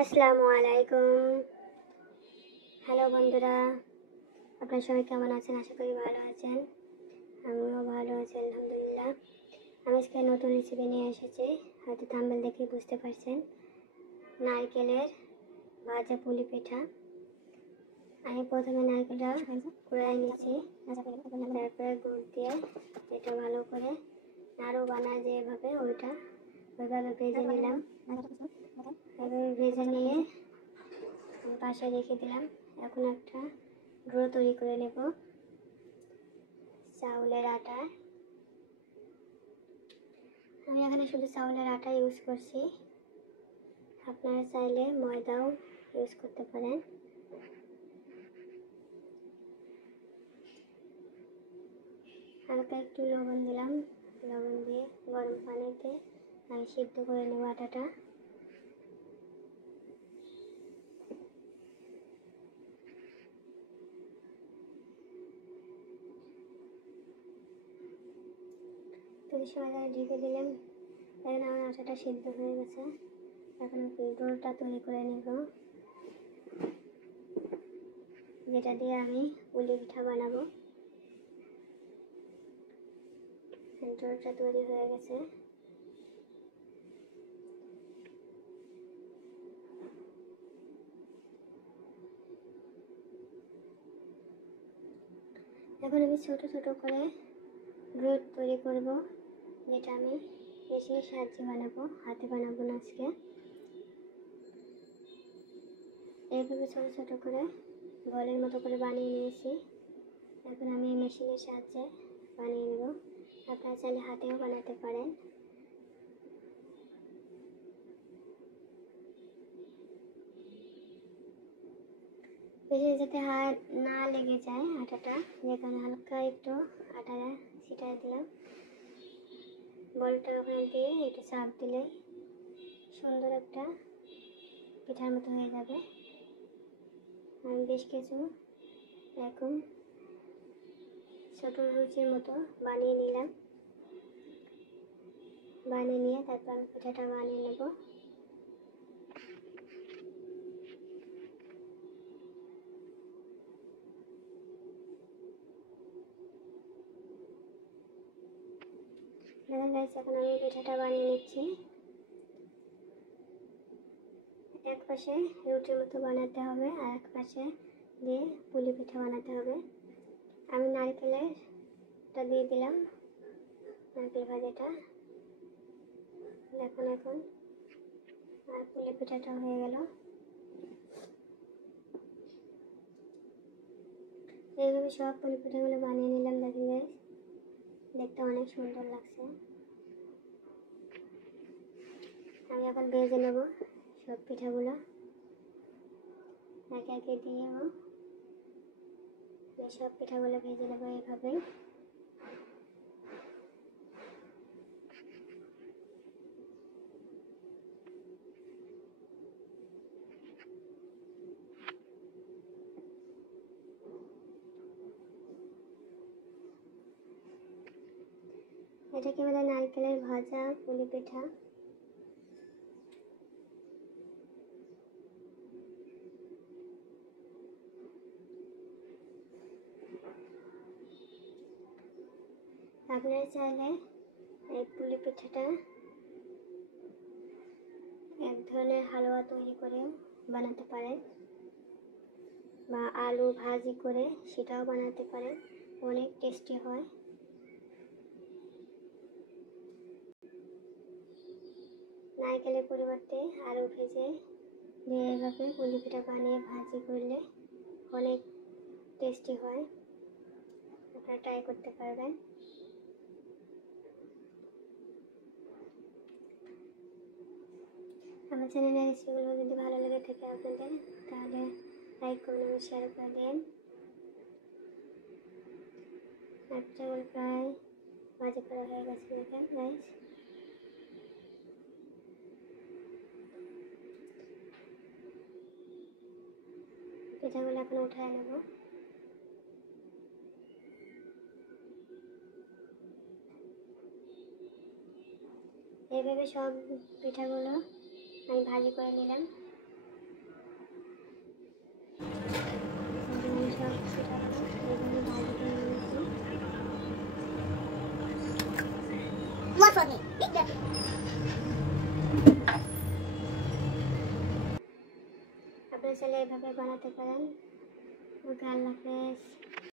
আসসালামু আলাইকুম। হ্যালো বন্ধুরা, আপনারা সবাই কেমন আছেন? আশা করি ভালো আছেন। আমিও ভালো আছি আলহামদুলিল্লাহ। আমি আজকে নতুন রেসিপি নিয়ে এসেছি। হয়তো থাম্বনেল দেখে বুঝতে পারছেন, নারকেলের ভাজা পুলি পিঠা। আমি প্রথমে নারকেলটা কুড়াই নিচ্ছি, তারপরে গুড় দিয়ে এটা ভালো করে নাড়ু বানায় যেভাবে ওইভাবে ভেজে নিলাম। এভাবে ভেজে নিয়ে পাশে রেখে দিলাম। এখন একটা ডো তৈরি করে নেব চাউলের আটা। আমি এখানে শুধু চাউলের আটা ইউজ করছি, আপনারা চাইলে ময়দাও ইউজ করতে পারেন। হালকা একটু লবণ দিলাম, লবণ দিয়ে গরম পানিতে আমি সিদ্ধ করে নেব আটাটা। কিছু সময় ঢেকে দিলাম। এখন আমার আটাটা সিদ্ধ হয়ে গেছে। এখন ডোটা তৈরি করে নেব, যেটা দিয়ে আমি পুলি পিঠা বানাবো। ডোটা তৈরি হয়ে গেছে। এখন আমি ছোট ছোট করে ডো তৈরি করব, যেটা আমি মেশিনের সাহায্যে বানাবো, হাতে বানাবো না আজকে। এইভাবে ছোট ছোট করে বলের মতো করে বানিয়ে নিয়েছি। এখন আমি মেশিনের সাহায্যে বানিয়ে নেব। আপনারা চাইলে হাতেও বানাতে পারেন। বেশি যাতে হাত না লেগে যায় আটাটা, যেখানে হালকা একটু আটা ছিটাই দিলাম। বলটা ওখানে দিয়ে একটু চাপ দিলে সুন্দর একটা পিঠার মতো হয়ে যাবে। আমি বেশ কিছু এরকম ছোটো লুচির মতো বানিয়ে নিলাম। বানিয়ে নিয়ে তারপর আমি পিঠাটা বানিয়ে নেব। দেখা যাচ্ছে এখন আমি পিঠাটা বানিয়ে নিচ্ছি। এক পাশে রুটির মতো বানাতে হবে, আর এক পাশে দিয়ে পুলি পিঠা বানাতে হবে। আমি নারকেলেরটা দিয়ে দিলাম, নারকেল ভাজাটা। দেখুন এখন আর পুলি পিঠাটা হয়ে গেল। এইভাবে সব পুলি পিঠাগুলো বানিয়ে নিলাম। দেখুন গাইস, দেখতে অনেক সুন্দর লাগছে। আমি এখন ভেজে নেব সব পিঠাগুলো, একে একে দিয়েও সব পিঠাগুলো ভেজে নেব এইভাবেই। এটাকে বলে নারকেলের ভাজা পুলি পিঠা। আপনারা চাইলে এই পুলি পিঠাটা এক ধরনের হালুয়া তৈরি করে বানাতে পারেন, বা আলু ভাজি করে সেটাও বানাতে পারেন, অনেক টেস্টি হয়। নারকেলের পরিবর্তে আলু ভেজে দিয়ে এভাবে পুলি পিঠা বানিয়ে ভাজি করলে অনেক টেস্টি হয়। আপনারা ট্রাই করতে পারবেন। আমার চ্যানেলের রেসিপিগুলো যদি ভালো লেগে থাকে আপনাদের, তাহলে লাইক করুন এবং শেয়ার করে দিন। পিঠাগুলো প্রায় ভাজি করা হয়ে গেছে। দেখেন গাইস, পিঠাগুলো এখন উঠায় নেব। এইভাবে সব পিঠাগুলো আমি ভাজি করে নিলাম। আপনারা চাইলে এভাবে বানাতে পারেন। ওকে, আল্লাহ হাফেজ।